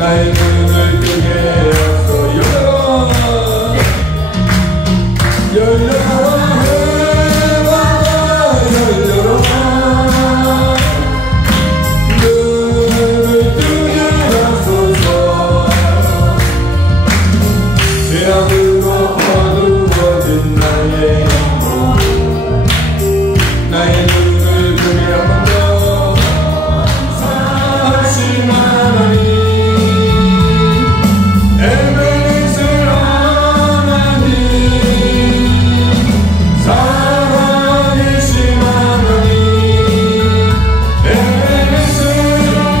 나의 눈을 뜨게 하소. 열려라 해와 열려라. 눈을 뜨게 하소서. 죄악으로 어두워진 나의 영혼, 나의 눈을 뜨게 하소서. 사신 하나님, 에베네셀 하나님, 살아계신 하나님, 에베네셀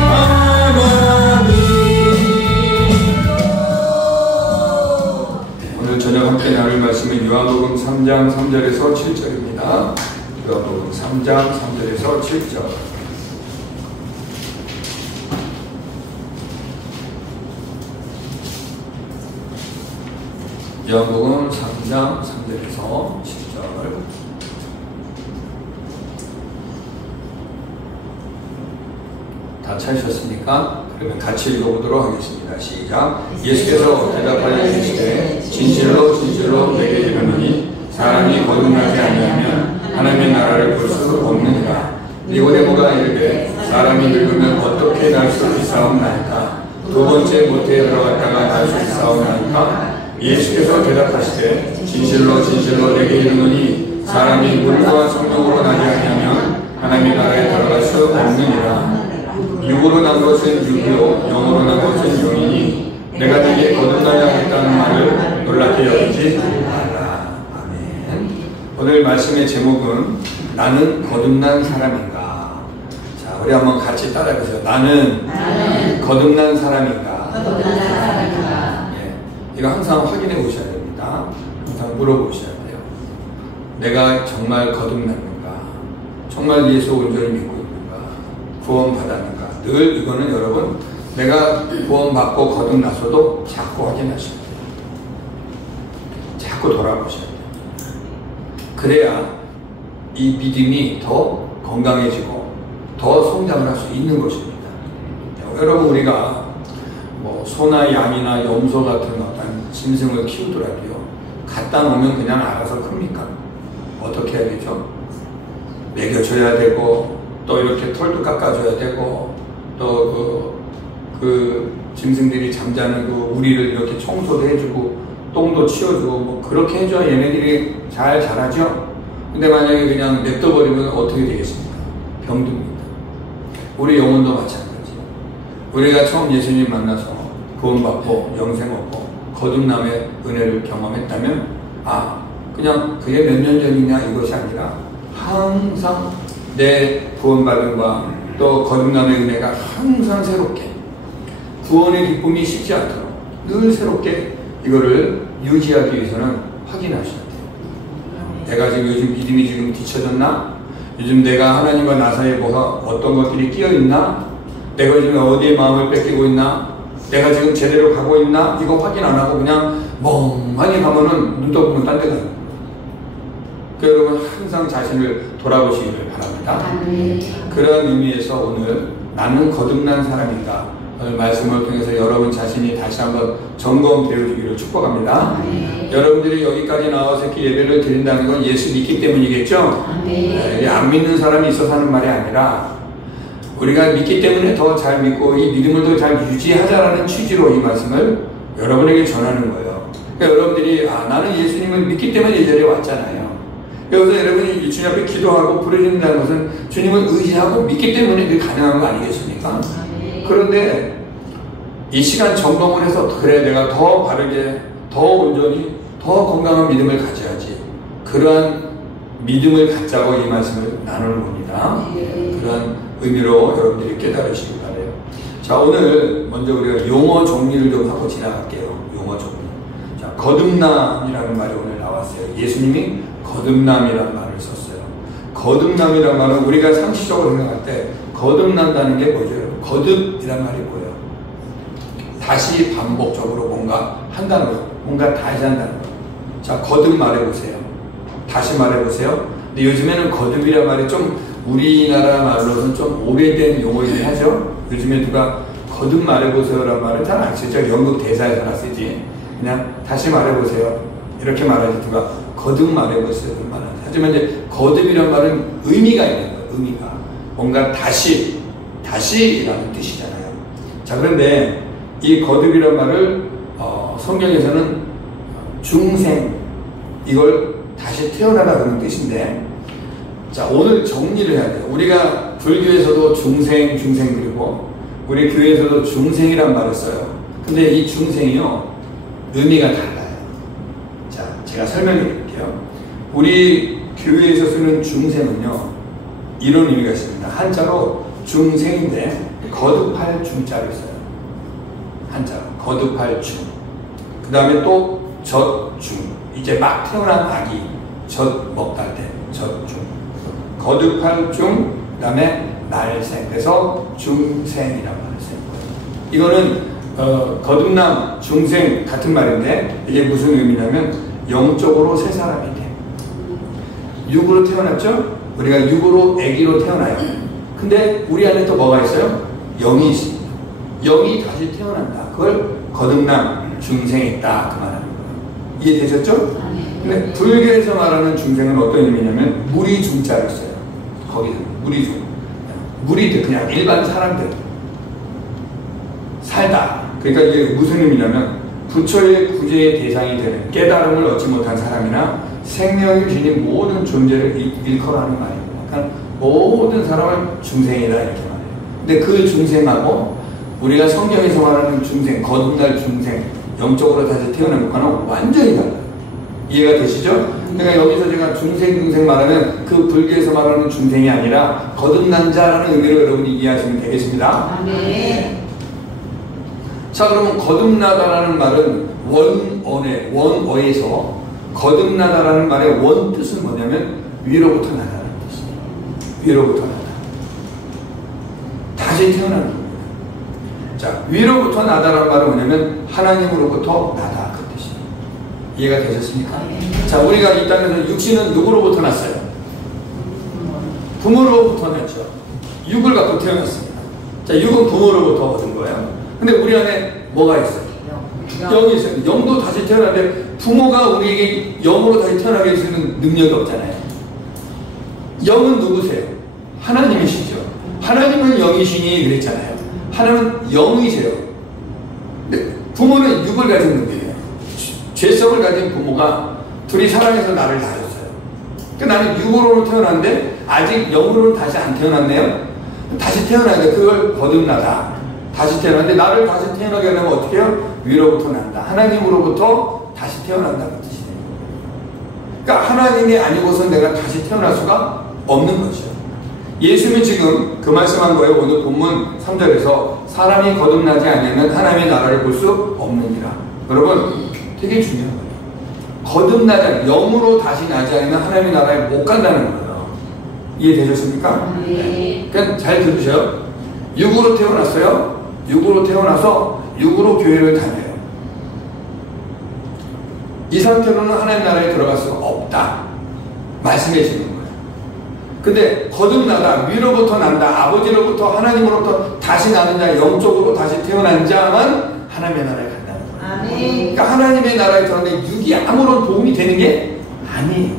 하나님. 오늘 저녁 함께 나눌 말씀은 요한복음 3장 3절에서 7절입니다. 요한복음 3장 3절에서 7절. 요한복음 3장 3절에서 7절. 다 찾으셨습니까? 그러면 같이 읽어보도록 하겠습니다. 시작. 예수께서 대답하여 이르시되 진실로 진실로 내게 이르노니 사람이 거듭나지 아니하면 하나님의 나라를 볼 수 없느니라. 니고데모가 이르되 사람이 늙으면 어떻게 날 수 있사옵나이까? 두 번째 모태에 들어갔다가 날 수 있사옵나이까? 예수께서 대답하시되 진실로 진실로 내게 이르노니 사람이 물과 성령으로 나지 아니하면 하나님의 나라에 들어갈 수 없느니라. 육으로 난 것은 육이요 영으로 난 것은 영이니 내가 네게 거듭나야 하겠다는 말을 놀랍게 여기지 말라. 아멘. 오늘 말씀의 제목은 나는 거듭난 사람인가. 자, 우리 한번 같이 따라해보세요. 나는 거듭난 사람인가. 예, 이거 항상 확인해 보셔야 됩니다. 항상 물어보셔야 돼요. 내가 정말 거듭났는가? 정말 예수 온전히 믿고 있는가? 구원 받았는가? 늘 이거는 여러분, 내가 구원받고 거듭나서도 자꾸 확인하셔야 돼요. 자꾸 돌아보셔야 돼요. 그래야 이 믿음이 더 건강해지고 더 성장을 할 수 있는 것입니다. 여러분, 우리가 뭐 소나 양이나 염소 같은 어떤 짐승을 키우더라도요, 갖다 놓으면 그냥 알아서 큽니까? 어떻게 해야 되죠? 먹여줘야 되고, 또 이렇게 털도 깎아줘야 되고, 또 그 짐승들이 잠자는 그 우리를 이렇게 청소도 해주고 똥도 치워주고 뭐 그렇게 해줘야 얘네들이 잘 자라죠. 근데 만약에 그냥 냅둬버리면 어떻게 되겠습니까? 병듭니다. 우리 영혼도 마찬가지. 우리가 처음 예수님 만나서 구원받고 영생 얻고 거듭남의 은혜를 경험했다면, 아, 그냥 그게 몇 년 전이냐 이것이 아니라 항상 내 구원받음과 또 거듭남의 은혜가 항상 새롭게, 구원의 기쁨이 식지 않도록 늘 새롭게 이거를 유지하기 위해서는 확인하셔야 돼요. 내가 지금 요즘 믿음이 지금 뒤쳐졌나? 요즘 내가 하나님과 나 사이에 뭐가 어떤 것들이 끼어있나? 내가 지금 어디에 마음을 뺏기고 있나? 내가 지금 제대로 가고 있나? 이거 확인 안 하고 그냥 멍하니 가면은 눈 떠보면 딴 데 가요. 그러니까 여러분, 항상 자신을 돌아보시기를 바랍니다. 그런 의미에서 오늘 나는 거듭난 사람인가, 오늘 말씀을 통해서 여러분 자신이 다시 한번 점검되어주기를 축복합니다. 여러분들이 여기까지 나와서 이렇게 예배를 드린다는 건 예수 믿기 때문이겠죠? 안 믿는 사람이 있어서 하는 말이 아니라 우리가 믿기 때문에 더 잘 믿고 이 믿음을 더 잘 유지하자라는 취지로 이 말씀을 여러분에게 전하는 거예요. 그러니까 여러분들이, 아, 나는 예수님을 믿기 때문에 이 자리에 왔잖아요. 여기서 여러분이 주님 앞에 기도하고 부르짖는다는 것은 주님을 의지하고 믿기 때문에 그게 가능한 거 아니겠습니까? 그런데 이 시간 점검을 해서, 그래, 내가 더 바르게, 더 온전히, 더 건강한 믿음을 가져야지. 그러한 믿음을 갖자고 이 말씀을 나누는 겁니다. 그런 의미로 여러분들이 깨달으시기 바래요. 자, 오늘 먼저 우리가 용어 정리를 좀 하고 지나갈게요. 용어 정리. 자, 거듭남이라는 말이 오늘 나왔어요. 예수님이 거듭남이라는 말을 썼어요. 거듭남이라는 말은 우리가 상식적으로 생각할 때 거듭난다는 게 뭐죠? 거듭이란 말이 뭐예요? 다시 반복적으로 뭔가 한다는 거예요. 뭔가 다시 한다는 거예요. 자, 거듭 말해보세요. 다시 말해보세요. 근데 요즘에는 거듭이란 말이 좀 우리나라 말로는 좀 오래된 용어이긴 하죠. 요즘에 누가 거듭 말해보세요라는 말은 잘 안 쓰죠. 연극 대사에서나 쓰지. 그냥 다시 말해보세요. 이렇게 말하지 누가 거듭 말해보세요를 말하지. 하지만 이제 거듭이란 말은 의미가 있는 거예요. 의미가. 뭔가 다시라는 뜻이잖아요. 자, 그런데 이 거듭이란 말을 성경에서는 중생, 이걸 다시 태어나라 그런 뜻인데, 자, 오늘 정리를 해야 돼요. 우리가 불교에서도 중생 그리고 우리 교회에서도 중생이란 말을 써요. 근데 이 중생이요, 의미가 달라요. 자, 제가 설명해 드릴게요. 우리 교회에서 쓰는 중생은요, 이런 의미가 있습니다. 한자로 중생인데 거듭할 중자를 써요. 한자로 거듭할 중. 그 다음에 또 젖중, 이제 막 태어난 아기 젖 먹다 때 젖중, 거듭할 중, 그 다음에 날생. 그래서 중생이라는 말을 쓰는 거예요. 이거는 거듭남, 중생 같은 말인데 이게 무슨 의미냐면 영적으로 새 사람이 돼. 육으로 태어났죠? 우리가 육으로 아기로 태어나요. 근데 우리 안에 또 뭐가 있어요? 영이 있습니다. 영이 다시 태어난다. 그걸 거듭남, 중생이 있다, 그 말하는 거예요. 이해되셨죠? 근데 불교에서 말하는 중생은 어떤 의미냐면 무리 중자를 써요. 거기서 무리 중, 무리들, 그냥 일반 사람들 살다. 그러니까 이게 무슨 의미냐면 부처의 구제의 대상이 되는 깨달음을 얻지 못한 사람이나 생명을 지닌 모든 존재를 일컬어하는 말입니다. 그러니까 모든 사람을 중생이다, 이렇게 말해요. 근데 그 중생하고 우리가 성경에서 말하는 중생, 거듭날 중생, 영적으로 다시 태어난 것과는 완전히 달라요. 이해가 되시죠? 그러니까 여기서 제가 중생 말하면 그 불교에서 말하는 중생이 아니라 거듭난 자라는 의미로 여러분이 이해하시면 되겠습니다. 네. 자, 그러면 거듭나다라는 말은 원어에서 거듭나다라는 말의 원 뜻은 뭐냐면 위로부터 나다라는 뜻이에요. 위로부터 나다. 다시 태어나는 겁니다. 자, 위로부터 나다라는 말은 뭐냐면 하나님으로부터 나다, 그 뜻이에요. 이해가 되셨습니까? 자, 우리가 이 땅에서 육신은 누구로부터 났어요? 부모로부터 났죠. 육을 갖고 태어났습니다. 자, 육은 부모로부터 얻은 거예요. 근데 우리 안에 뭐가 있어요? 영이 있어요. 영도 다시 태어나는데 부모가 우리에게 영으로 다시 태어나게 해주는 능력이 없잖아요. 영은 누구세요? 하나님이시죠. 하나님은 영이시니 그랬잖아요. 하나님은 영이세요. 근데 부모는 육을 가진 분들이에요. 죄성을 가진 부모가 둘이 사랑해서 나를 낳았어요. 그러니까 나는 육으로 태어났는데 아직 영으로는 다시 안 태어났네요. 다시 태어나야 돼. 그걸 거듭나다. 다시 태어났는데 나를 다시 태어나게 하려면 어떻게 해요? 위로부터 난다. 하나님으로부터 다시 태어난다는 뜻이 돼요. 그러니까 하나님이 아니고선 내가 다시 태어날 수가 없는 거죠. 예수님이 지금 그 말씀한 거예요. 오늘 본문 3절에서 사람이 거듭나지 않으면 하나님의 나라를 볼 수 없느니라. 여러분, 되게 중요한 거예요. 거듭나지, 영으로 다시 나지 않으면 하나님의 나라에 못 간다는 거예요. 이해되셨습니까? 네. 그러니까 잘 들으셔요. 육으로 태어났어요. 육으로 태어나서 육으로 교회를 다녀요. 이 상태로는 하나님 나라에 들어갈 수가 없다. 말씀해 주는 거예요. 근데 거듭나다, 위로부터 난다, 아버지로부터 하나님으로부터 다시 나는 자, 영적으로 다시 태어난 자만 하나님의 나라에 간다는 거예요. 아멘. 그러니까 하나님의 나라에 들어가는데 육이 아무런 도움이 되는 게 아니에요.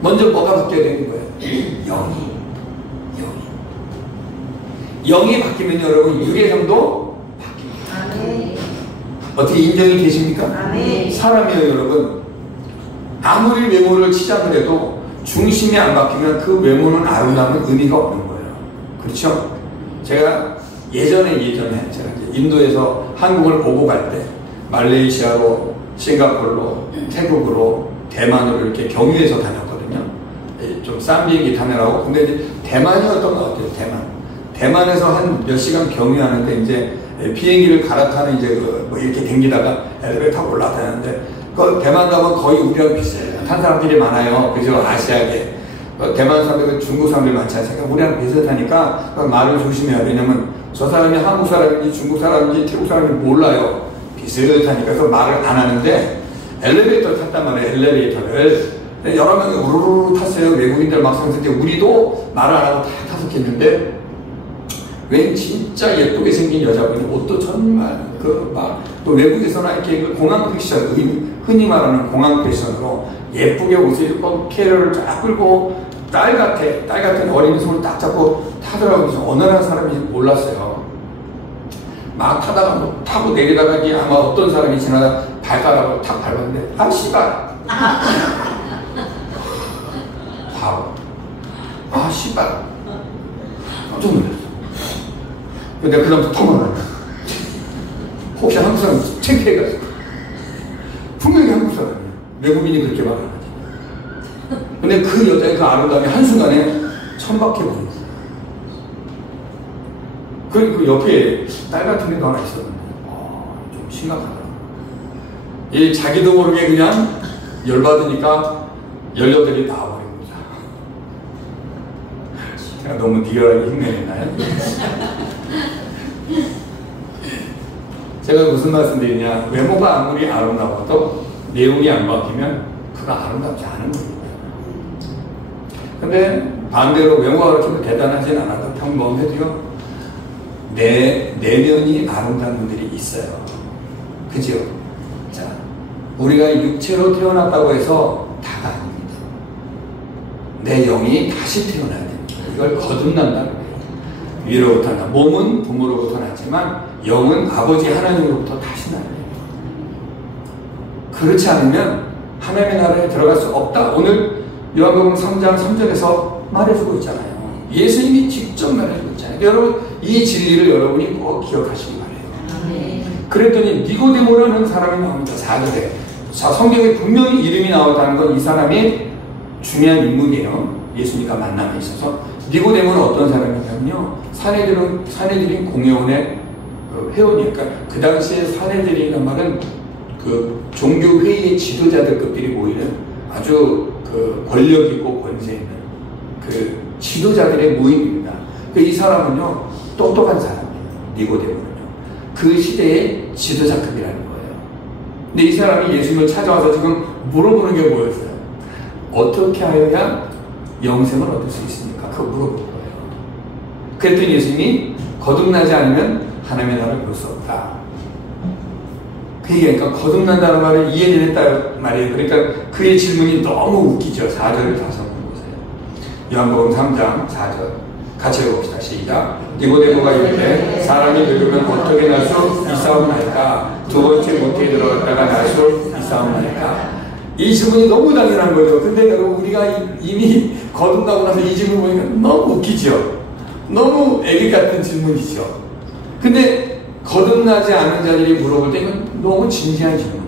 먼저 뭐가 바뀌어야 되는 거예요? 영이 바뀌면 여러분 육의 삶도 바뀝니다. 아멘. 어떻게 인정이 되십니까? 아멘. 사람이요, 여러분, 아무리 외모를 치장을 해도 중심이 안 바뀌면 그 외모는 아름다움은 의미가 없는 거예요. 그렇죠? 제가 예전에 제가 이제 인도에서 한국을 오고 갈 때 말레이시아로, 싱가포르로, 태국으로, 대만으로 이렇게 경유해서 다녔거든요. 좀 싼 비행기 타느라고. 근데 이제 대만이었던 것 같아요. 대만에서 한 몇 시간 경유하는데 이제 비행기를 갈아타는 이제 뭐 이렇게 댕기다가 엘리베이터 타고 올라다녔는데 그 대만 가면 거의 우리랑 비슷해요. 탄 사람들이 많아요. 그죠? 아시아계. 대만 사람들, 중국 사람들 많지 않습니까? 우리랑 비슷하니까 말을 조심해야 돼. 왜냐면 저 사람이 한국 사람인지 중국 사람인지 태국 사람인지 몰라요. 비슷하니까. 그래서 말을 안 하는데 엘리베이터를 탔단 말이에요. 엘리베이터를. 여러 명이 우르르 탔어요. 외국인들 막 상승 때 우리도 말을 안 하고 다 타석했는데 웬 진짜 예쁘게 생긴 여자분이 옷도 정말 또 외국에서나 이렇게 공항 패션, 흔히 말하는 공항 패션으로 예쁘게 옷을 입고 캐리어를 쫙 끌고 딸 같은 어린 손을 딱 잡고 타더라고요. 그래서 어느 나라 사람인지 몰랐어요. 막 타다가 뭐 타고 내리다가 이게 아마 어떤 사람이 지나다 발가락을 탁 밟았는데 아 씨발 바로 아 씨발 깜짝 놀랐어. 근데 그 다음부터 터만하네. 혹시 한국 사람 창피해가지고 분명히 한국 사람이에요. 외국인이 그렇게 말 안 하지. 근데 그 여자의 그 아름다움이 한순간에 천박해 보였어요. 그리고 그 옆에 딸 같은 애도 하나 있었는데 좀 심각하더라고요. 이 자기도 모르게 그냥 열받으니까 18이 나와버립니다. 제가 너무 리얼하게 흉내냈나요? 제가 무슨 말씀 드리냐, 외모가 아무리 아름다워도 내용이 안 바뀌면 그가 아름답지 않은 겁니다. 근데 반대로 외모가 그렇게 대단하진 않아도 평범해도요, 내면이 아름다운 분들이 있어요. 그죠? 자, 우리가 육체로 태어났다고 해서 다가 아닙니다. 내 영이 다시 태어나야 됩니다. 이걸 거듭난다는 거예요. 위로부터 나. 몸은 부모로부터 났지만 영은 아버지 하나님으로부터 다시 나야 돼요. 그렇지 않으면 하나님의 나라에 들어갈 수 없다. 오늘 요한복음 3장 3절에서 말해주고 있잖아요. 예수님이 직접 말해주고 있잖아요. 여러분, 이 진리를 여러분이 꼭 기억하시기 바래요. 그랬더니 니고데모라는 사람이 나옵니다. 4절에. 자, 성경에 분명히 이름이 나왔다는 건 이 사람이 중요한 인물이에요. 예수님과 만남에 있어서. 니고데모는 어떤 사람이냐면요, 사내들인 공회원의 회원이에요. 그러니까 그 당시에 사내들이란 말은 그 종교회의의 지도자들급들이 모이는 아주 그 권력 있고 권세 있는 그 지도자들의 모임입니다. 이 사람은요, 똑똑한 사람이에요. 니고데모는요. 그 시대의 지도자급이라는 거예요. 근데 이 사람이 예수님을 찾아와서 지금 물어보는 게 뭐였어요? 어떻게 하여야 영생을 얻을 수 있습니까? 그거 물어볼 거예요. 그랬더니 예수님이 거듭나지 않으면 하나님의 나라를 볼 수 없다. 그 얘기니까 거듭난다는 말을 이해를 했다 말이에요. 그러니까 그의 질문이 너무 웃기죠. 4절을 다시 한번 보세요. 요한복음 3장 4절 같이 해봅시다. 시작. 니고데모가 이르되 사람이 늙으면 어떻게 날 수 있사옵나이까? 두 번째 모태에 들어갔다가 날 수 있사옵나이까? 이 질문이 너무 당연한 거죠. 근데 여러분, 우리가 이미 거듭나고 나서 이 질문 보니까 너무 웃기죠. 너무 애기 같은 질문이죠. 근데 거듭나지 않은 자들이 물어볼 때 이건 너무 진지한 질문이에요.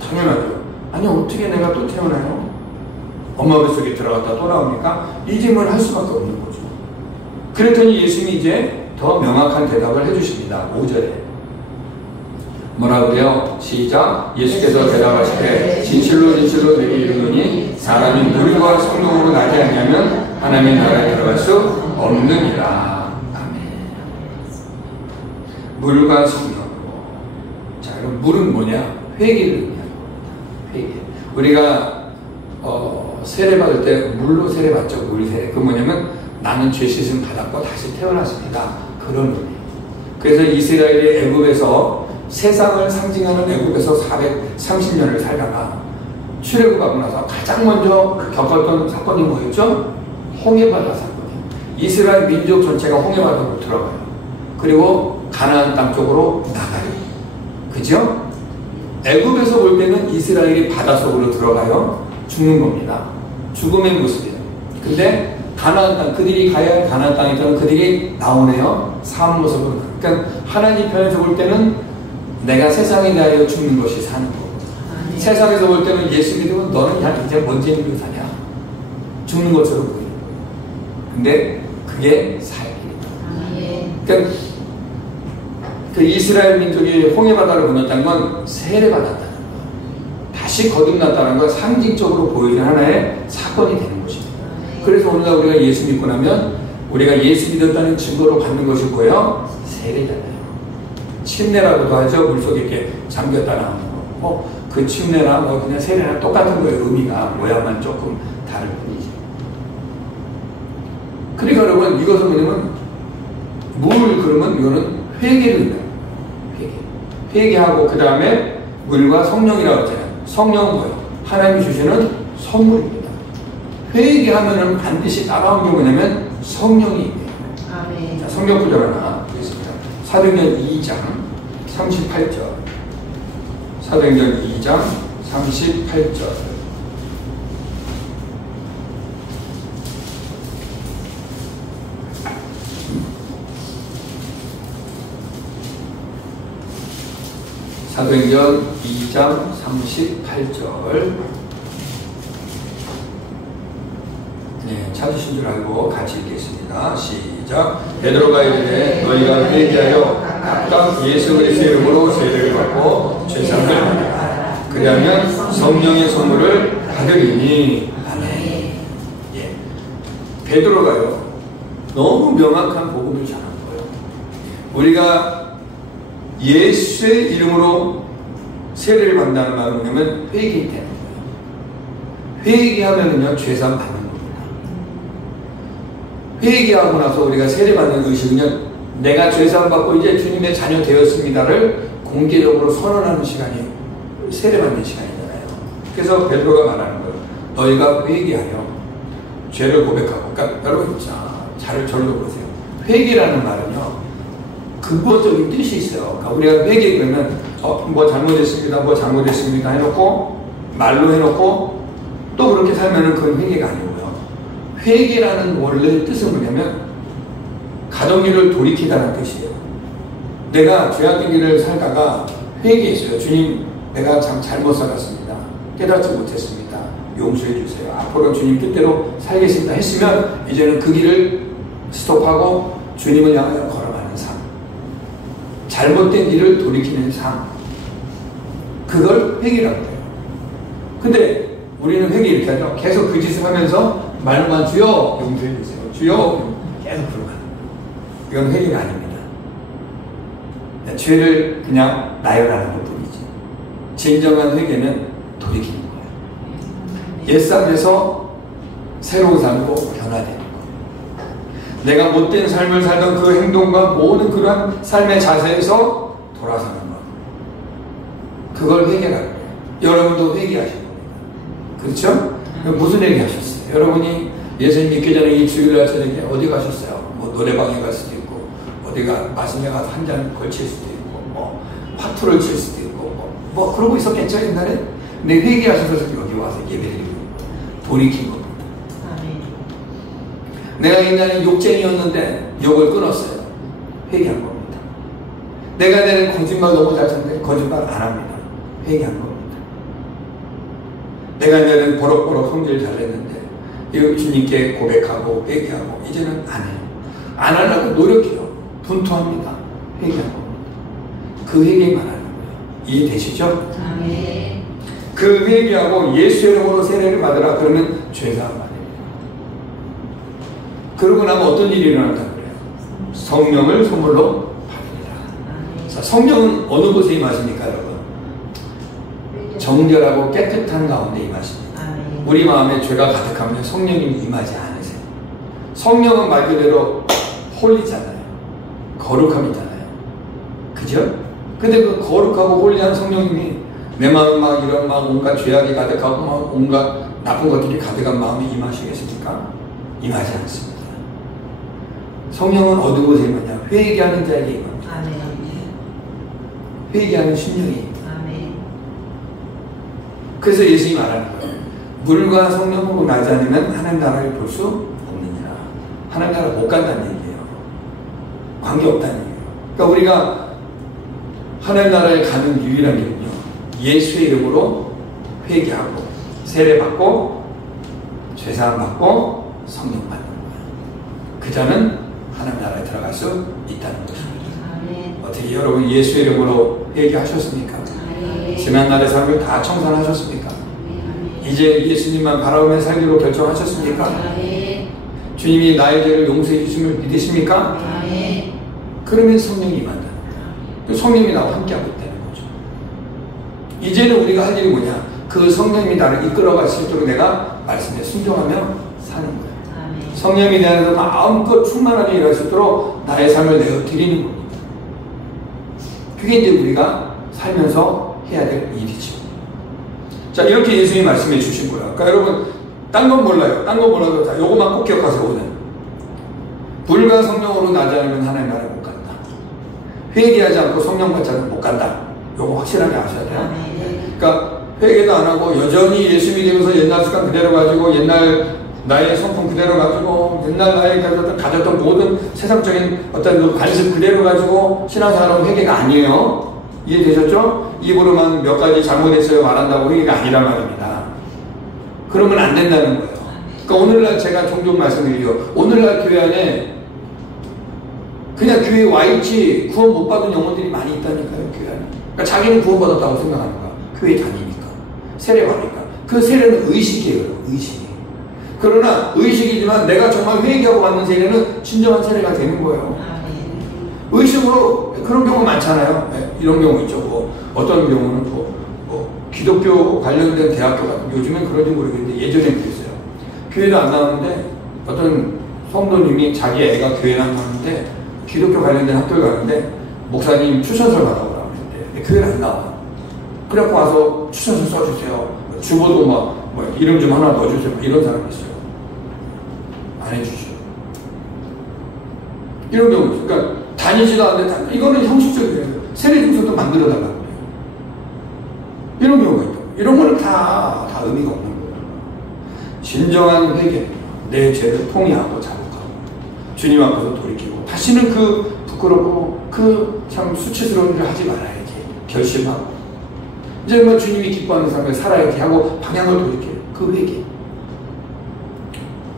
당연하죠. 아니, 어떻게 내가 또 태어나요? 엄마 뱃속에 들어갔다 또 나오니까 이 질문을 할 수밖에 없는 거죠. 그랬더니 예수님이 이제 더 명확한 대답을 해주십니다. 5절에. 뭐라 그래요? 시작. 예수께서 대답하시되 진실로 진실로 내게 이르노니 사람이 물과 성령으로 나지 않냐면 하나님의 나라에 들어갈 수 없느니라. 아멘. 물과 성령으로. 자, 그럼 물은 뭐냐? 회개를 의미하는 겁니다. 회개. 우리가 세례받을 때 물로 세례받죠. 물세례. 그 뭐냐면 나는 죄 씻음 받았고 다시 태어났습니다. 그런 의미. 그래서 이스라엘이 애굽에서 세상을 상징하는 애굽에서 430년을 살다가 출애굽하고 나서 가장 먼저 겪었던 사건이 뭐였죠? 홍해바다 사건이에요. 이스라엘 민족 전체가 홍해바다로 들어가요. 그리고 가나안 땅 쪽으로 나가요. 그죠? 애굽에서 볼 때는 이스라엘이 바닷속으로 들어가요. 죽는 겁니다. 죽음의 모습이에요. 근데 가나안 땅, 그들이 가야 할 가나안 땅에서는 그들이 나오네요. 사람 모습으로. 그러니까 하나님 편에서 볼 때는 내가 세상에 대하여 죽는 것이 사는 거고, 세상에서 볼 때는 예수 믿으면 너는 이제 뭔 재미로 사냐, 죽는 것처럼 보이는 거예요. 근데 그게 살길이다. 그러니까 그 이스라엘 민족이 홍해바다를 건넜다는 건 세례받았다는 거예요. 다시 거듭났다는 건 상징적으로 보이는 하나의 사건이 되는 것입니다. 그래서 오늘날 우리가 예수 믿고 나면 우리가 예수 믿었다는 증거로 받는 것이 뭐예요? 세례잖아요. 침례라고도 하죠. 물속에 이렇게 잠겼다 나오는 거. 그 침례나 그냥 세례나 똑같은 거예요. 의미가 모양만 조금 다를 뿐이죠. 그러니까 여러분, 이것은 뭐냐면 물 그러면 이거는 회개를 의미해요. 회개하고 그 다음에 물과 성령이라고 했잖아요. 성령은 뭐예요? 하나님이 주시는 선물입니다. 회개하면은 반드시 따라오는 게 뭐냐면 성령이 있네요. 아멘. 자, 성경 구절 하나 보겠습니다. 사도행전 2장 38절. 사도행전 2장 38절. 사도행전 2장 38절. 네, 찾으신 줄 알고 같이 읽겠습니다. 시작. 베드로가 이르되 너희가 회개하여 각각 예수 그리스도의 이름으로 세례를 받고 죄사함을 받으라. 그리하면 성령의 선물을 받으리니. 아멘. 예. 베드로가요 너무 명확한 복음을 전한 거예요. 우리가 예수의 이름으로 세례를 받는다는 말은 뭐냐면 회개이 되는 거예요. 회개하면은요 죄사함 받는 겁니다. 회개하고 나서 우리가 세례 받는 의식은요 내가 죄사함 받고 이제 주님의 자녀 되었습니다를 공개적으로 선언하는 시간이 세례 받는 시간이잖아요. 그래서 베드로가 말하는 거예요. 너희가 회개하여 죄를 고백하고. 그러니까 여러분 잘 절로 보세요. 회개라는 말은요 근본적인 뜻이 있어요. 그러니까 우리가 회개 그러면 뭐 잘못했습니다, 뭐 잘못했습니다 해놓고 말로 해놓고 또 그렇게 살면은 그건 회개가 아니고요. 회개라는 원래 뜻은 뭐냐면 가던 길을 돌이키다는 뜻이에요. 내가 죄악된 길을 살다가 회개했어요. 주님, 내가 참 잘못 살았습니다. 깨닫지 못했습니다. 용서해 주세요. 앞으로 주님 뜻대로 살겠습니다 했으면 이제는 그 길을 스톱하고 주님을 향하여 걸어가는 삶. 잘못된 일을 돌이키는 삶. 그걸 회개라고 해요. 근데 우리는 회개 이렇게 하죠. 계속 그 짓을 하면서 말만 주여 용서해 주세요. 주여 계속 들어가는 거예요. 이건 회개가 아닙니다. 죄를 그냥 나열하는 것 뿐이지. 진정한 회개는 돌이키는 거예요. 옛삶에서 새로운 삶으로 변화되는 거예요. 내가 못된 삶을 살던 그 행동과 모든 그러한 삶의 자세에서 돌아서는 것. 그걸 회개라고 해요. 여러분도 회개하신 겁니다. 그렇죠? 무슨 얘기하셨어요? 여러분이 예수님 믿기 전에 이 주일날 저녁에 어디 가셨어요? 뭐 노래방에 갈 수도 있고 어디가 마시며 가서 한 잔 걸칠 수도 있고 뭐 파투를 칠 수도 있고 뭐 그러고 있었겠죠 옛날에? 근데 회개하셔서 여기 와서 예배드리고 돌이킨 겁니다. 내가 옛날에 욕쟁이였는데 욕을 끊었어요. 회개한 겁니다. 내가 옛날에 거짓말 너무 잘 쳤는데 거짓말 안 합니다. 회개한 겁니다. 내가 옛날에는 버럭버럭 성질 잘했는데 주님께 고백하고 회개하고 이제는 안 해요. 안 하려고 노력해요. 분투합니다. 회개한 겁니다. 그 회개 말하는 거예요. 이해되시죠? 아멘. 그 회개하고 예수의 이름으로 세례를 받으라 그러면 죄사함 받아요. 그러고 나면 어떤 일이 일어난다고 그래요? 성령을 선물로 받으리라. 자, 성령은 어느 곳에 임하십니까 여러분? 정결하고 깨끗한 가운데 임하십니다. 우리 마음에 죄가 가득하면 성령님이 임하지 않으세요. 성령은 말 그대로 홀리잖아요. 거룩함이잖아요. 그죠? 근데 그 거룩하고 홀리한 성령님이 내 마음에 막 이런 막 온갖 죄악이 가득하고 막 온갖 나쁜 것들이 가득한 마음에 임하시겠습니까? 임하지 않습니다. 성령은 어느 곳에 임하냐? 회개하는 자에게 임합니다. 아멘. 회개하는 심령이. 아멘. 그래서 예수님이 말하는 거예요. 물과 성령으로 나지 않으면 하나님 나라를 볼 수 없느니라. 하나님 나라 못 간다는 얘기예요. 관계없다는 얘기예요. 그러니까 우리가 하나님 나라에 가는 유일한 길은요. 예수의 이름으로 회개하고 세례받고 죄사함 받고 성령 받는 거예요. 그 자는 하나님 나라에 들어갈 수 있다는 것입니다. 아멘. 어떻게 여러분 예수의 이름으로 회개하셨습니까? 아멘. 지난날의 삶을 다 청산하셨습니까? 아멘. 이제 예수님만 바라보며 살기로 결정하셨습니까? 아멘. 주님이 나의 죄를 용서해 주심을 믿으십니까? 아멘. 그러면 성령이 임한다는 거예요. 성령이 나와 함께하고 있다는 거죠. 이제는 우리가 할 일이 뭐냐? 그 성령이 나를 이끌어 갈 수 있도록 내가 말씀에 순종하며 사는 거예요. 아멘. 성령이 내 안에서 마음껏 충만하게 일할 수 있도록 나의 삶을 내어 드리는 겁니다. 그게 이제 우리가 살면서 해야 될 일이죠. 자, 이렇게 예수님이 말씀해 주신 거예요. 그러니까 여러분, 딴 건 몰라요. 딴 건 몰라도 자, 요것만 꼭 기억하세요. 오늘 불과 성령으로 나지 않으면 하나님 나라에 못 간다. 회개하지 않고 성령 받지 않으면 못 간다. 요거 확실하게 아셔야 돼요. 그러니까 회개도 안 하고 여전히 예수 믿으면서 옛날 습관 그대로 가지고 옛날 나의 성품 그대로 가지고 옛날 나의 가졌던 모든 세상적인 어떤 관습 그대로 가지고 신앙생활은 회개가 아니에요. 이해되셨죠? 입으로만 몇 가지 잘못했어요 말한다고 회개가 아니란 말입니다. 그러면 안 된다는 거예요. 그러니까 오늘날 제가 종종 말씀드리죠. 오늘날 교회 안에 그냥 교회에 와있지 구원 못 받은 영혼들이 많이 있다니까요. 교회 안에. 그러니까 자기는 구원받았다고 생각하는 거야. 교회 다니니까. 세례 받으니까. 그 세례는 의식이에요. 의식. 그러나 의식이지만 내가 정말 회개하고 받는 세례는 진정한 세례가 되는 거예요. 의식으로 그런 경우 많잖아요. 네, 이런 경우 있죠. 어떤 경우는 기독교 관련된 대학교 같은 요즘엔 그런지 모르겠는데 예전엔 그랬어요. 교회도 안 나오는데 어떤 성도님이 자기 애가 교회 나가는데 기독교 관련된 학교에 가는데 목사님 추천서를 받아오라고 했는데 교회를 안 나와. 그래갖고 와서 추천서 써주세요. 주보도 뭐 이름 좀 하나 넣어주세요. 이런 사람이 있어요. 안 해주죠. 이런 경우 있어요. 그러니까 다니지도 않는데 이거는 형식적이에요. 세례증서도 만들어달라고 그래요. 이런 경우가 있다. 이런 거는 다 의미가 없는 거예요. 진정한 회개, 내 죄를 통회하고 자복하고 주님 앞에서 돌이키고 다시는 그 부끄럽고 그 참 수치스러운 일을 하지 말아야지 결심하고 이제 뭐 주님이 기뻐하는 삶을 살아야지 하고 방향을 돌이켜요. 그 회개.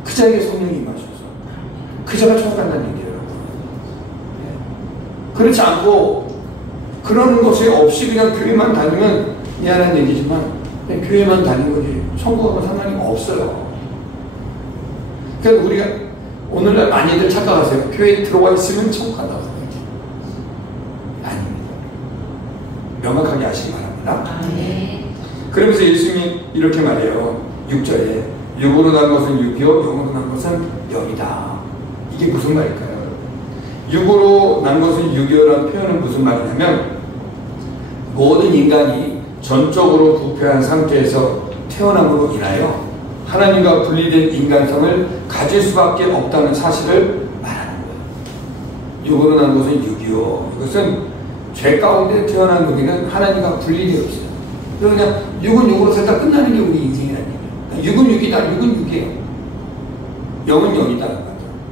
그 자에게 성령이 임하셔서 그 자가 천국 간다는 얘기예요. 그렇지 않고 그러는 것이 없이 그냥 교회만 다니면 미안한 얘기지만 그냥 교회만 다니는 거지 천국하고 상관이 없어요. 그러니까 우리가 오늘날 많이들 착각하세요. 교회에 들어와 있으면 천국 간다고 생각해요. 아닙니다. 명확하게 아시기 바랍니다. 그러면서 예수님이 이렇게 말해요. 6절에 육으로 난 것은 육이요 영으로 난 것은 영이다. 이게 무슨 말일까요? 육으로 난 것은 육이요라는 표현은 무슨 말이냐면 모든 인간이 전적으로 부패한 상태에서 태어남으로 인하여 하나님과 분리된 인간성을 가질 수밖에 없다는 사실을 말하는 거예요. 육으로 난 것은 육이요. 이것은 죄 가운데 태어난 우리는 하나님과 분리되어 있어요. 그냥 육은 육으로 살다 끝나는 게 우리 인생이라는 얘기예요. 육은 육이다. 육은 육이에요. 영은 영이다.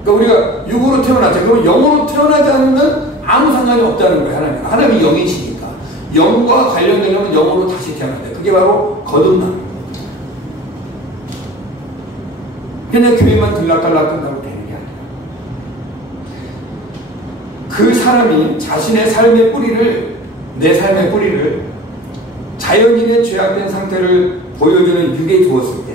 그러니까 우리가 육으로 태어났죠. 그러면 영으로 태어나지 않으면 아무 상관이 없다는 거예요. 하나님이 영이시니까. 영과 관련되려면 영으로 다시 태어나야 돼요. 그게 바로 거듭나는 거예요. 그냥 교회만 들락달락 끝나고 되는 게 아니라 그 사람이 자신의 삶의 뿌리를 내 삶의 뿌리를 자연인의 죄악된 상태를 보여주는 육에 두었을 때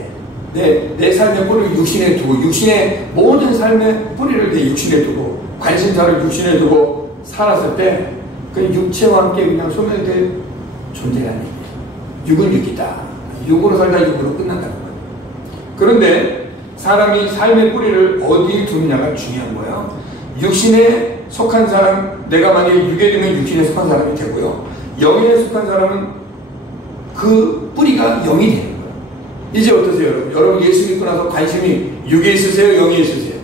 내 삶의 뿌리를 육신에 두고 육신의 모든 삶의 뿌리를 내 육신에 두고 관심사를 육신에 두고 살았을 때 그 육체와 함께 그냥 소멸될 존재가 아니에요. 육은 육이다. 육으로 살다 육으로 끝난다는 거예요. 그런데 사람이 삶의 뿌리를 어디에 두느냐가 중요한 거예요. 육신에 속한 사람, 내가 만약에 육에 두면 육신에 속한 사람이 되고요. 영에 속한 사람은 그 뿌리가 영이 되는 거예요. 이제 어떠세요, 여러분? 여러분 예수 믿고 나서 관심이 육에 있으세요? 영에 있으세요?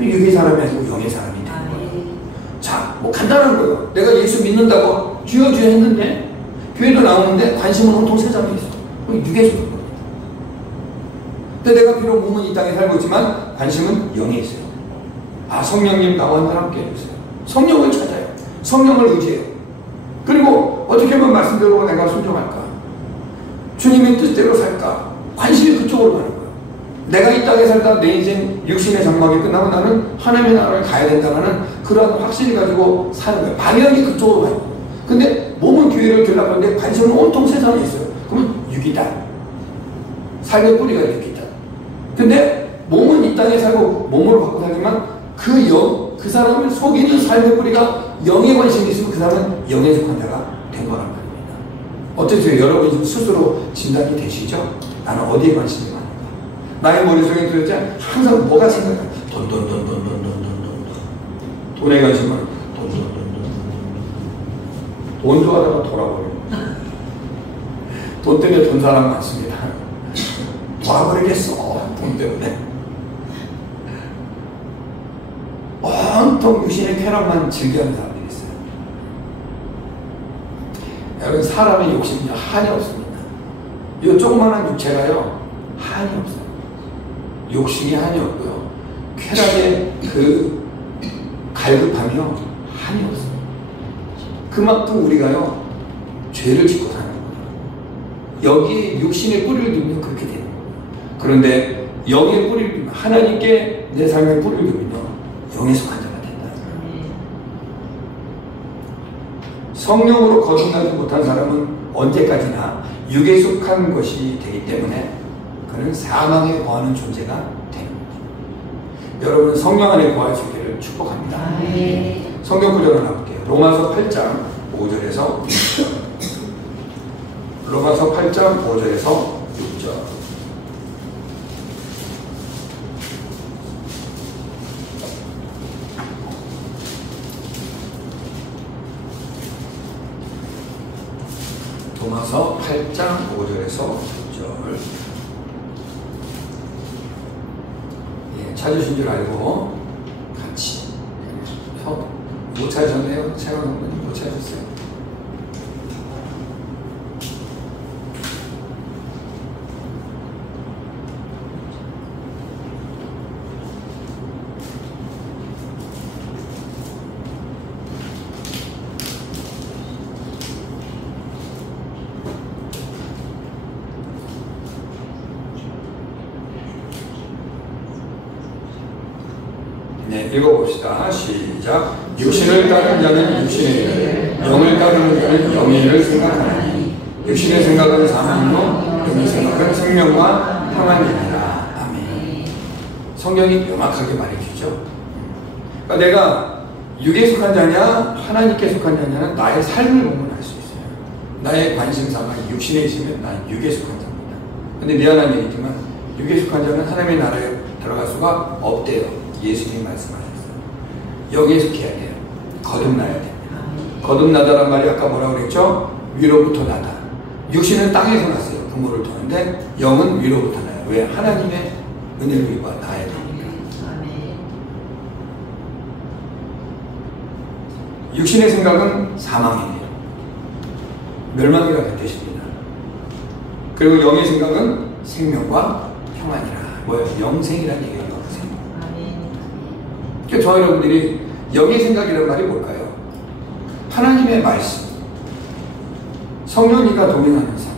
육의 사람이 아니고 영의 사람이 되는 거예요. 자, 뭐 간단한 거예요. 내가 예수 믿는다고 주여 했는데 교회도 나오는데 관심은 온통 세상에 있어. 육에 속한 겁니다. 근데 내가 비록 몸은 이 땅에 살고 있지만 관심은 영에 있어요. 아, 성령님 나와 늘 함께 해주세요. 성령을 찾아요. 성령을 의지해요. 그리고 어떻게 하면 말씀대로 내가 순종할까? 주님의 뜻대로 살까? 관심이 그쪽으로 가는 거예요. 내가 이 땅에 살다 내 인생 육신의 장막이 끝나고 나는 하나님의 나라를 가야 된다는 그런 확신을 가지고 사는 거예요. 방향이 그쪽으로 가요. 근데 몸은 교회를 들락하는데 관심은 온통 세상에 있어요. 그러면 육이다. 삶의 뿌리가 육이다. 근데 몸은 이 땅에 살고 몸으로 갖고 살지만 그 사람을 속이는 삶의 뿌리가 영에 관심이 있으면 그 사람은 영에 속한 자가 된 거란 말입니다. 어떠세요? 여러분 지금 스스로 진단이 되시죠? 나는 어디에 관심이 많은가? 나의 머릿속에 도대체 항상 뭐가 생각나? 돈. 돈에 관심은 돈. 돈 좋아하다가 돌아버려요. 돈 때문에 돈 사람 많습니다. 돌아버리겠어. 돈 때문에. 온통 육신의 쾌락만 즐겨하는 사람들이 있어요. 여러분, 사람의 욕심은요, 한이 없습니다. 이 조그마한 육체가요, 한이 없어요. 욕심이 한이 없고요. 쾌락의 그 갈급함이요, 한이 없어요. 그만큼 우리가요, 죄를 짓고 사는 거예요. 여기 육신의 뿌리를 두면 그렇게 되는 거예요. 그런데 영의 뿌리를 두면, 하나님께 내 삶의 뿌리를 두면요, 영에 속한 자가 된다. 성령으로 거듭나지 못한 사람은 언제까지나 육에 속한 것이 되기 때문에 그는 사망에 거하는 존재가 되는 겁니다. 여러분은 성령 안에 거할 수 있기를 축복합니다. 성경 구절 하나 볼게요. 로마서 8장 5절에서 6절. 로마서 8장 5절에서 6절. 로마서 8장 5절에서 6절. 예, 찾으신 줄 알고 같이. 못 찾으셨네요? 채원 선배님 못 찾으셨어요? 네, 읽어봅시다. 시작. 육신을 따르는 자는 육신의 일을, 영을 따르는 자는 영의 일을 생각하나니 육신의 생각은 사망이요 영의 생각은 생명과 평안이니라. 아멘. 성경이 명확하게 말해주죠. 그러니까 내가 육에 속한 자냐 하나님께 속한 자냐는 나의 삶을 보면 알 수 있어요. 나의 관심사가 육신에 있으면 나는 육에 속한 자입니다. 근데 미안한 얘기지만 육에 속한 자는 하나님의 나라에 들어갈 수가 없대요. 예수님이 말씀하셨어요. 영에 속해야 돼요. 거듭나야 됩니다. 거듭나다란 말이 아까 뭐라고 그랬죠? 위로부터 나다. 육신은 땅에서 났어요. 부모를 통하는데 영은 위로부터 나요. 왜? 하나님의 은혜를 입어 나야 되니까. 육신의 생각은 사망이에요. 멸망이라는 뜻입니다. 그리고 영의 생각은 생명과 평안이라. 뭐예요? 영생이라는 얘기예요. 그러니까 저와 여러분들이 영의 생각이라는 말이 뭘까요? 하나님의 말씀, 성령님과 동행하는 삶,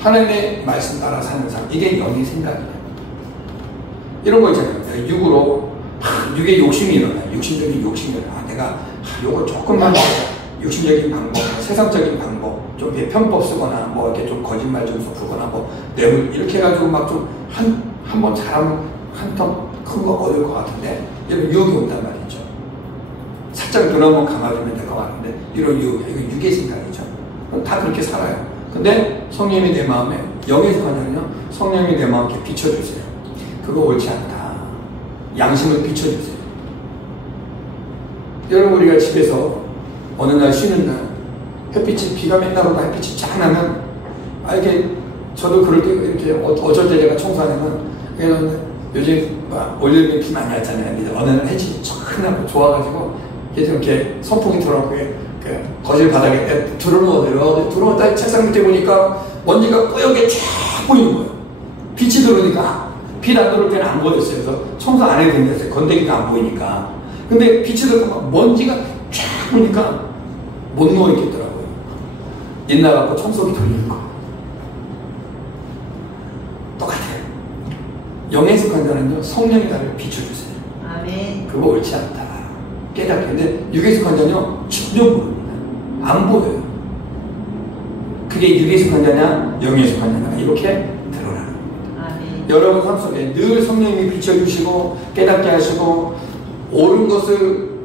하나님의 말씀 따라 사는 삶, 이게 영의 생각이에요. 이런 거 있잖아요. 육으로 육의 욕심이 일어나요. 육신적인 욕심이 일어나요. 내가 요거 조금만 육신적인 방법, 세상적인 방법, 좀 편법 쓰거나 뭐 이렇게 좀 거짓말 좀 섞거나 뭐 뇌물 이렇게 해가지고 막 좀 한 번 잘하면 한 턴 큰 거 얻을 것 같은데 이런 유혹이 온단 말이죠. 살짝 눈 한번 감아주면 내가 왔는데 이런 유혹이, 이거 육의 생각이죠. 다 그렇게 살아요. 근데 성령님이 내 마음에, 영에 속한 자는요, 성령님이 내 마음에 이렇게 비춰주세요. 그거 옳지 않다. 양심을 비춰주세요. 여러분, 우리가 집에서 어느 날 쉬는 날 햇빛이, 비가 맨날 오고 햇빛이 쫙 나면 이렇게 저도 그럴 때 이렇게 어쩔 때 제가 청소하냐면 요즘 올여름에 비 많이 왔잖아요. 근데 어느 날 햇빛이 쫙 나고 좋아가지고 이렇게 선풍이 들어오고 거실 바닥에 들어오다 책상 밑에 보니까 먼지가 뿌옇게 쫙 보이는 거예요. 빛이 들어오니까. 빛 안 들어올 때는 안 보였어요. 그래서 청소 안 해도 된댔어요. 건더기가 안 보이니까. 근데 빛이 들어오니까 먼지가 쫙 보니까 못 누워있겠더라고요. 옛날 갖고 청소기 돌리는 거. 똑같아요. 영에 속한 자는요, 성령이 나를 비춰주세요. 아멘. 그거 옳지 않다. 깨닫겠는데, 육에 속한 자는요, 전혀 모릅니다. 안 보여요. 그게 육에 속한 자냐, 영에 속한 자냐, 이렇게 드러나는 겁니다. 아멘. 여러분 삶 속에 늘 성령님이 비춰주시고, 깨닫게 하시고, 옳은 것을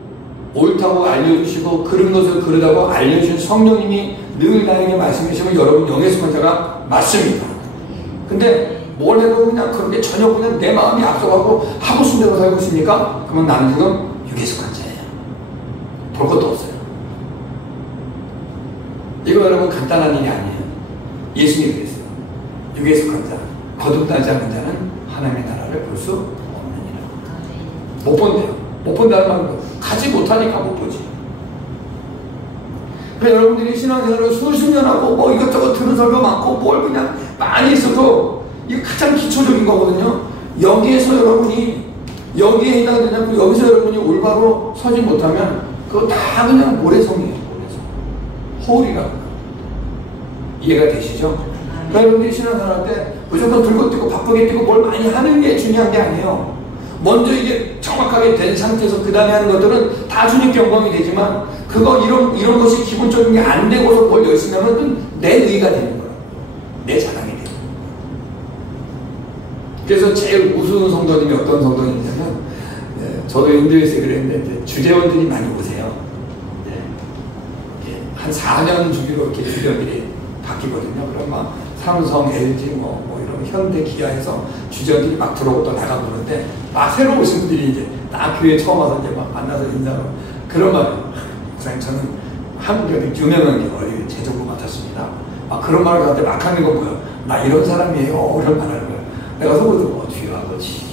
옳다고 알려주시고, 그른 것을 그르다고 알려주신 성령님이 늘 나에게 말씀하시면 여러분 영에 속한 자가 맞습니다. 근데 뭘 해도 그냥 그렇게 전혀 그냥 내 마음이 앞서가고 하고 싶은 대로 살고 있습니까? 그러면 나는 지금 육에 속한 자예요. 볼 것도 없어요. 이거 여러분 간단한 일이 아니에요. 예수님이 그랬어요. 육에 속한 자, 거듭나지 않은 자는 하나님의 나라를 볼 수 없느니라. 못 본대요. 못 본다는 말은 가지 못하니까 못 보지. 그러니까 여러분들이 신앙생활을 수십 년 하고 뭐 이것저것 들은 설교 많고 뭘 그냥 많이 있어도 이거 가장 기초적인 거거든요. 여기에서 여러분이 여기에 해당되냐, 그리고 여기서 여러분이 올바로 서지 못하면 그거 다 그냥 모래성이에요. 모래성. 허울이라고. 이해가 되시죠? 그러니까 여러분들이 신앙생활 때 무조건 들고 뛰고 바쁘게 뛰고 뭘 많이 하는 게 중요한 게 아니에요. 먼저 이게 정확하게 된 상태에서 그 다음에 하는 것들은 다 주님께 영광이 되지만 그거 이런 것이 기본적인 게 안 되고서 뭘 열심히 하면 내 의가 되는 거예요. 내 자랑이 되는 거예요. 그래서 제일 우스운 성도님이 어떤 성도님이냐면 저도 인도에서 그랬는데 이제 주재원들이 많이 오세요. 한 4년 주기로 이렇게 주재원들이 바뀌거든요. 그럼 막 삼성, LG 뭐 이런 현대, 기아에서 주재원들이 막 들어오고 또 나가고 그러는데 막 새로 오신 분들이 이제 딱 교회에 처음 와서 이제 막 만나서 인사하고 그런 말이에요. 목사님 저는 한국에 유명한 게 제조부 맡았습니다. 막 그런 말을 저한테 막 하는 거 뭐예요? 나 이런 사람이에요. 이런 말 하는 거예요. 내가 속으로 뒤로 아버지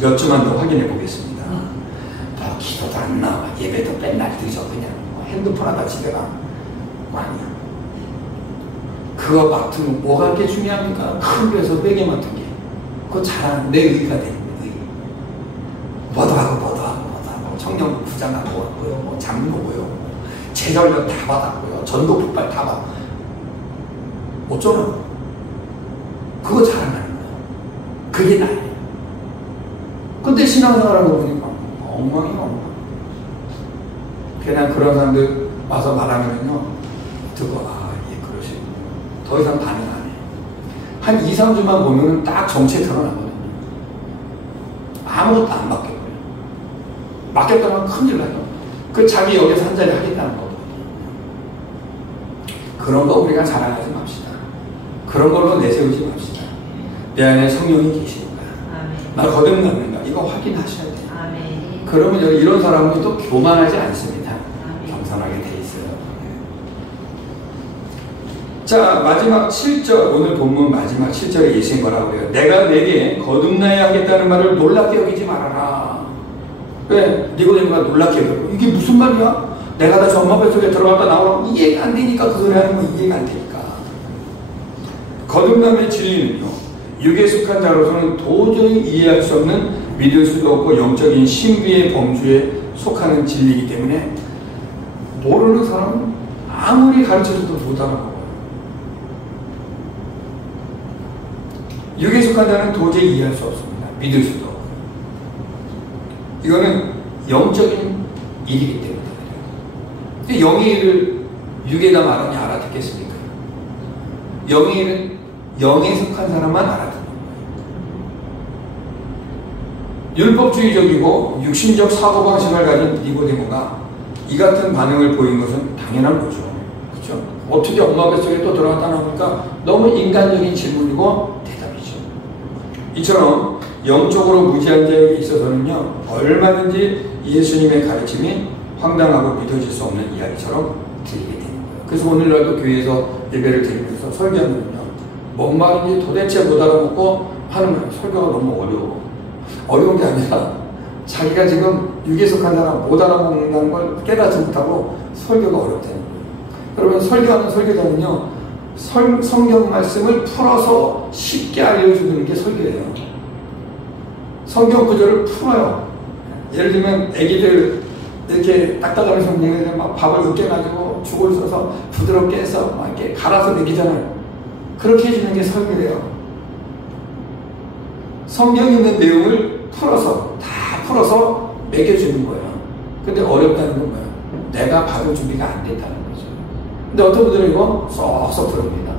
몇 주만 더 확인해 보겠습니다. 더 기도도 안 나와. 예배도 맨날 늦어. 그냥 핸드폰 하다 집에 가. 아니야. 그거 맡으면 뭐가 그렇게 중요합니까? 큰 교회에서 회계 맡은 게. 그거 잘하는 내 의가 되는 거예요. 뭐도 하고 청년 부장하고 왔고요. 뭐 장로고요. 재전력 다 받았고요. 전도 폭발 다 받았고. 어쩌나? 그거 자랑하는 거예요. 그게 나예요. 근데 신앙생활하고 보니까 엉망이야, 엉망. 그냥 그런 사람들 와서 말하면요. 듣고, 예, 그러시군요. 더 이상 반응 안 해요. 한 2, 3주만 보면은 딱 정체 드러나거든요. 아무것도 안 바뀌어요. 맡겼다면 큰일 나요. 그 자기 여기서 한 자리 하겠다는 거거든요. 그런 거 우리가 자랑하지 맙시다. 그런 걸로 내세우지 맙시다. 내 안에 성령이 계시는가? 나 거듭났는가? 이거 확인하셔야 돼요. 그러면 이런 사람은 또 교만하지 않습니다. 겸손하게 돼 있어요. 자, 마지막 7절, 오늘 본문 마지막 7절에 예수님 뭐라고 해요? 내가 내게 거듭나야 하겠다는 말을 놀랍게 여기지 말아라. 왜? 니고데모가 놀랍게 여기고 이게 무슨 말이야? 내가 다시 엄마 뱃속에 들어갔다 나오라고 이해가 안 되니까 그 소리 하는 건 이해가 안 되니까. 거듭남의 진리는요, 육에 속한 자로서는 도저히 이해할 수 없는 믿을 수도 없고 영적인 신비의 범주에 속하는 진리이기 때문에 모르는 사람은 아무리 가르쳐줘도 못 알아먹어요. 육에 속한 자는 도저히 이해할 수 없습니다. 믿을 수도 없고. 이거는 영적인 일이기 때문에 그래요. 영의 일을 육에다 말하니 알아듣겠습니까? 영의 일은 영에 속한 사람만 알아듣는 거예요. 율법주의적이고 육신적 사고방식을 가진 니고데모가 이 같은 반응을 보인 것은 당연한 거죠. 그렇죠? 어떻게 엄마 뱃속에 또 들어갔다 나오니까 너무 인간적인 질문이고 대답이죠. 이처럼 영적으로 무지한 자에게 있어서는요, 얼마든지 예수님의 가르침이 황당하고 믿어질 수 없는 이야기처럼 들리게 되는 거예요. 그래서 오늘날도 교회에서 예배를 드리면서 설교하면요, 뭔 말인지 도대체 못 알아먹고 하는 거예요. 설교가 너무 어려워. 어려운 게 아니라 자기가 지금 육에 속한 사람 못 알아먹는다는 걸 깨닫지 못하고 설교가 어렵다는 거예요. 여러분, 설교하는 설교자는요, 성경 말씀을 풀어서 쉽게 알려주는 게 설교예요. 성경 구절을 풀어요. 예를 들면 애기들 이렇게 딱딱한 성경에 막 밥을 으깨가지고 죽을 써서 부드럽게 해서 막 이렇게 갈아서 먹이잖아요. 그렇게 해주는 게 설교예요. 성경에 있는 내용을 풀어서 다 풀어서 먹여주는 거예요. 근데 어렵다는 건 뭐예요? 내가 받을 준비가 안 됐다는 거죠. 근데 어떤 분들은 이거 쏙쏙 들어옵니다.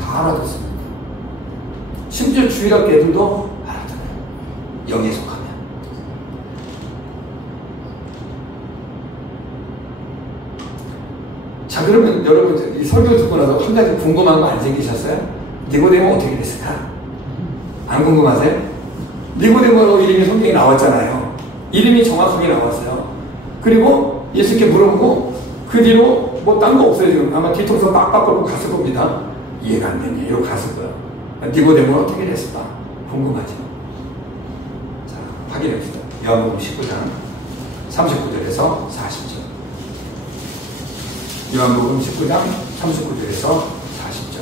다 알아듣습니다. 심지어 주일학교 애들도 알아듣어요. 영에 속하면. 자, 그러면 여러분 이 설교 듣고 나서 한 가지 궁금한 거 안 생기셨어요? 니고데모 어떻게 됐을까? 안 궁금하세요? 니고데모 이름이 성경에 나왔잖아요. 이름이 정확하게 나왔어요. 그리고 예수님께 물어보고 그 뒤로 뭐 딴 거 없어요. 지금 아마 뒤통수 빡빡 걸고 갔을 겁니다. 이해가 안 되냐 이러고 갔을 거예요. 니고데모는 어떻게 됐을까? 궁금하죠. 자, 확인해봅시다. 요한복음 19장 39절에서 40절. 요한복음 19장 39절에서 40절.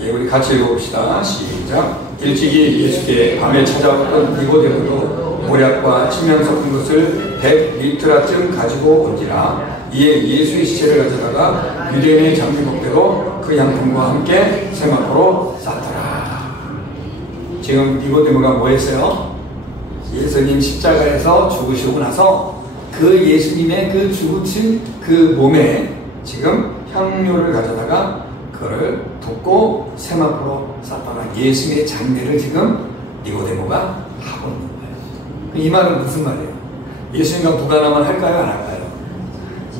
예, 우리 같이 읽어봅시다. 시작. 일찍이 예수께 밤에 찾아왔던 니고데모도 모략과 침향 섞은 것을 100리트라쯤 가지고 온지라. 이에 예수의 시체를 가져다가 유대인의 장례목대로 그 양품과 함께 세마포로 쌌더라. 지금 니고데모가 뭐 했어요? 예수님 십자가에서 죽으시고 나서 그 예수님의 그 죽으신 그 몸에 지금 향료를 가져다가 그걸 붓고 세마포로 쌌더라. 예수님의 장례를 지금 니고데모가 하고 있는 거예요. 이 말은 무슨 말이에요? 예수님과 무관하면 할까요? 안 할까요?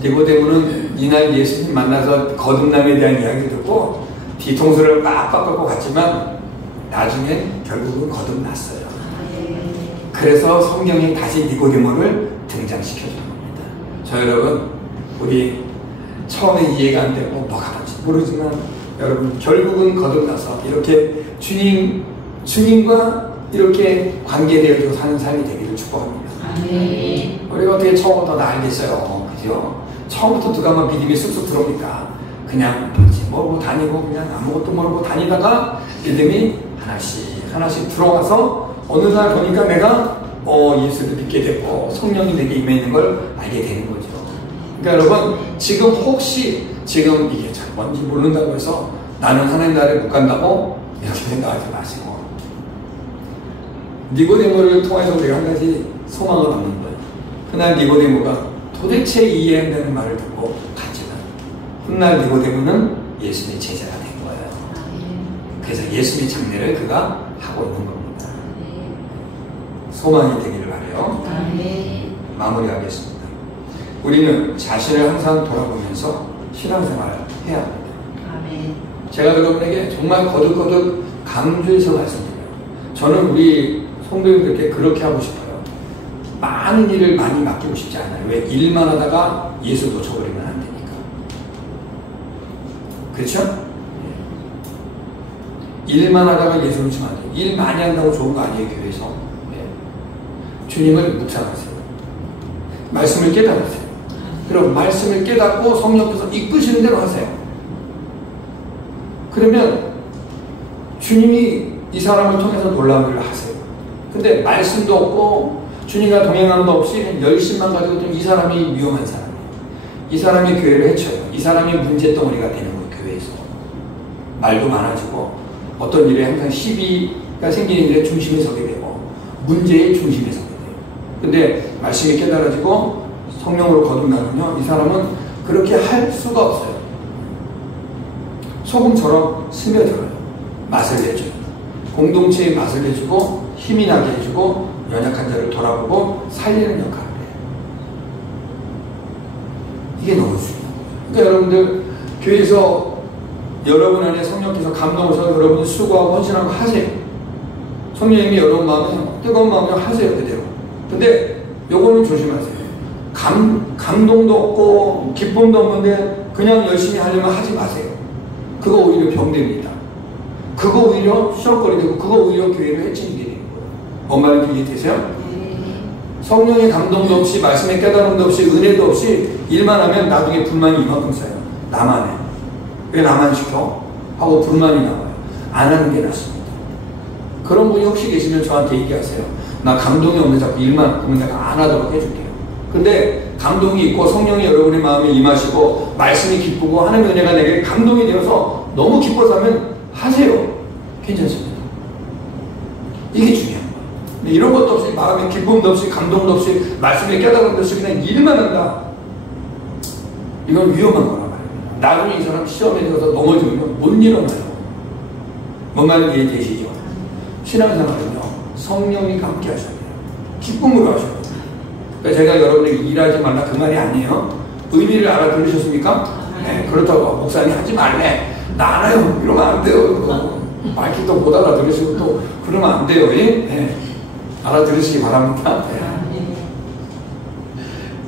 니고데모는 이날 예수님 만나서 거듭남에 대한 이야기를 듣고 뒤통수를 빡빡 꺾고 갔지만 나중엔 결국은 거듭났어요. 그래서 성경이 다시 니고데모를 등장시켜주는 겁니다. 저 여러분, 우리 처음에 이해가 안 되고 뭐가 뭔지 모르지만 여러분 결국은 거듭나서 이렇게 주님과 이렇게 관계되어서 사는 삶이 되기를 축복합니다. 우리가 어떻게 처음부터 다 알겠어요, 그죠? 처음부터 누가 막 믿음이 쑥쑥 들어오니까 그냥 모르고 다니고 그냥 아무것도 모르고 다니다가 믿음이 하나씩 들어와서 어느 날 보니까 내가 예수를 믿게 되고 성령이 내게 임해 있는 걸 알게 되는 거죠. 그러니까 여러분, 지금 혹시 지금 이게 잘 뭔지 모른다고 해서 나는 하나님 나라에 못 간다고 이렇게 생각하지 마시고, 니고데모를 통해서 우리가 한 가지 소망을 얻는 거예요. 그날 니고데모가 도대체 이해한다는 말을 듣고 갔지만 훗날 니고데모는 예수님의 제자가 된 거예요. 그래서 예수님의 장례를 그가 하고 있는 겁니다. 소망이 되기를 바라요. 마무리하겠습니다. 우리는 자신을 항상 돌아보면서 신앙생활을 해야 합니다. 제가 여러분에게 정말 거듭거듭 강조해서 말씀드려요. 저는 우리 성도님들께 그렇게 하고 싶어요. 많은 일을 많이 맡기고 싶지 않아요. 왜? 일만 하다가 예수 놓쳐버리면 안 되니까. 그렇죠? 일만 하다가 예수 놓치면 안 돼요. 일 많이 한다고 좋은 거 아니에요, 교회에서. 주님을 묵상하세요. 말씀을 깨달으세요. 그럼 말씀을 깨닫고 성령께서 이끄시는 대로 하세요. 그러면 주님이 이 사람을 통해서 놀라운 일을 하세요. 근데 말씀도 없고 주님과 동행함도 없이 열심만 가지고 이 사람이 위험한 사람이에요. 이 사람이 교회를 해쳐요. 이 사람이 문제덩어리가 되는 거예요. 교회에서 말도 많아지고 어떤 일에 항상 시비가 생기는 일의 중심에 서게 되고 문제의 중심에 서게 돼요. 근데 말씀이 깨달아지고 성령으로 거듭나면요, 이 사람은 그렇게 할 수가 없어요. 소금처럼 스며들어요. 맛을 내줘요. 공동체의 맛을 내주고 힘이 나게 해주고 연약한 자를 돌아보고 살리는 역할을 해요. 이게 너무 중요해요. 그러니까 여러분들 교회에서 여러분 안에 성령께서 감동해서 여러분이 수고하고 헌신하고 하세요. 성령님이 여러분 마음에 뜨거운 마음으로 하세요. 그대로. 근데 요거는 조심하세요. 감동도 없고 기쁨도 없는데 그냥 열심히 하려면 하지 마세요. 그거 오히려 병됩니다. 그거 오히려 시험거리 되고 그거 오히려 교회를 해치는 게 되는 거예요. 뭔 말인지 이해되세요? 성령의 감동도 없이 말씀의 깨달음도 없이 은혜도 없이 일만 하면 나중에 불만이 이만큼 쌓여요. 나만 해. 왜 나만 시켜? 하고 불만이 나와요. 안 하는 게 낫습니다. 그런 분이 혹시 계시면 저한테 얘기하세요. 나 감동이 없는데 자꾸 일만 그러면 내가 안 하도록 해줄게요. 근데 감동이 있고 성령이 여러분의 마음에 임하시고 말씀이 기쁘고 하나님의 은혜가 내게 감동이 되어서 너무 기뻐서 하면 하세요. 괜찮습니다. 이게 중요한 거예요. 근데 이런 것도 없이 마음에 기쁨도 없이 감동도 없이 말씀에 깨달음도 없이 그냥 일만 한다. 이건 위험한 거란 말이에요. 나중에 이 사람 시험에 들어서 넘어지면 못 일어나요. 뭔가는 이해되시죠? 신앙생활은요, 성령이 함께 하셔야 돼요. 기쁨으로 하셔야 돼요. 그러니까 제가 여러분에게 일하지 말라 그 말이 아니에요. 의미를 알아들으셨습니까? 네, 그렇다고 목사님 하지 말래. 나 알아요. 이러면 안 돼요. 말기 또 못 알아들으시고 또 그러면 안 돼요. 네. 알아들으시기 바랍니다. 네.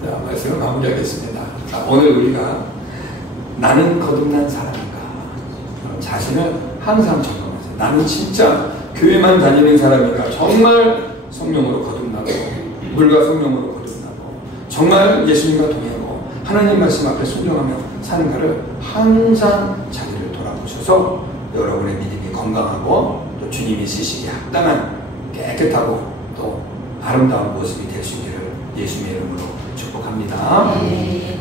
자, 말씀을 마무리하겠습니다. 자, 오늘 우리가 나는 거듭난 사람인가? 자신을 항상 점검하세요. 나는 진짜 교회만 다니는 사람인가? 정말 성령으로 거듭나고 물과 성령으로 거듭나고 정말 예수님과 동행하고 하나님 말씀 앞에 순종하며 사는가를 항상 자기를 돌아보셔서 여러분의 믿음이 건강하고 또 주님이 쓰시기에 합당한 깨끗하고 또 아름다운 모습이 될 수 있기를 예수님의 이름으로 축복합니다. 네.